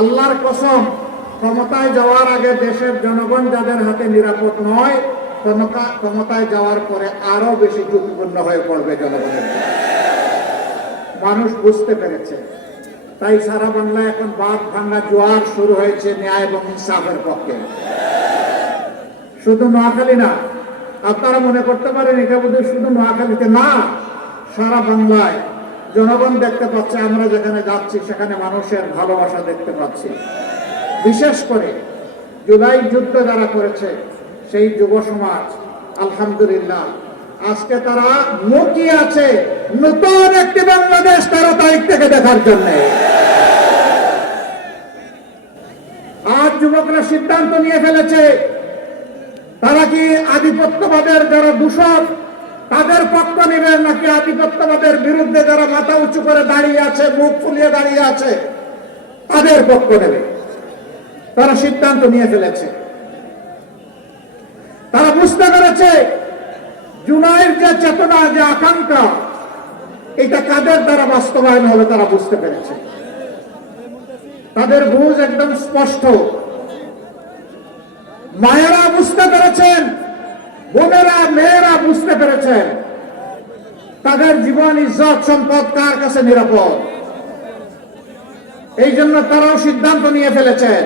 আল্লাহর কসম, ক্ষমতায় যাওয়ার আগে দেশের জনগণ যাদের হাতে নিরাপদ নয়, ক্ষমতায় যাওয়ার পরে আরো বেশি ঝুঁকিপূর্ণ হয়ে পড়বে জনগণের। মানুষ বুঝতে পেরেছে, তাই সারা বাংলায় এখন বাঁধ ভাঙা জোয়ার শুরু হয়েছে ন্যায় এবং ইনসাফের পক্ষে। শুধু নোয়াখালী না, আপনারা মনে করতে পারেন এটা বোধহয় শুধু নোয়াখালীতে, না, সারা বাংলায় জনগণ দেখতে পাচ্ছে, আমরা যেখানে যাচ্ছি সেখানে মানুষের ভালোবাসা দেখতে পাচ্ছি। বিশেষ করে জুলাই যুদ্ধ যারা করেছে সেই যুব সমাজ, আলহামদুলিল্লাহ আজকে তারা মুখিয়ে আছে নতুন একটি বাংলাদেশ 13 তারিখ থেকে দেখার জন্য। আজ যুবকরা সিদ্ধান্ত নিয়ে ফেলেছে, তারা কি আধিপত্যবাদের যারা দূষক তাদের পক্ষ নেবে, নাকি আধিপত্যবাদের বিরুদ্ধে যারা মাথা উঁচু করে দাঁড়িয়ে আছে, মুখ ফুলিয়ে দাঁড়িয়ে আছে তাদের পক্ষ নেবে। তারা সিদ্ধান্ত নিয়ে ফেলেছে। তারা বুঝতে পেরেছে জুলাইয়ের যে চেতনা, যে আকাঙ্ক্ষা, এটা কাদের দ্বারা বাস্তবায়ন হবে তারা বুঝতে পেরেছে। তাদের বুঝ একদম স্পষ্ট। মায়েরা বুঝতে পেরেছেন, বোনেরা মেয়েরা বুঝতে পেরেছেন তাদের জীবন ইজ্জত সম্পদ কার কাছে নিরাপদ। এই জন্য তারাও সিদ্ধান্ত নিয়ে ফেলেছেন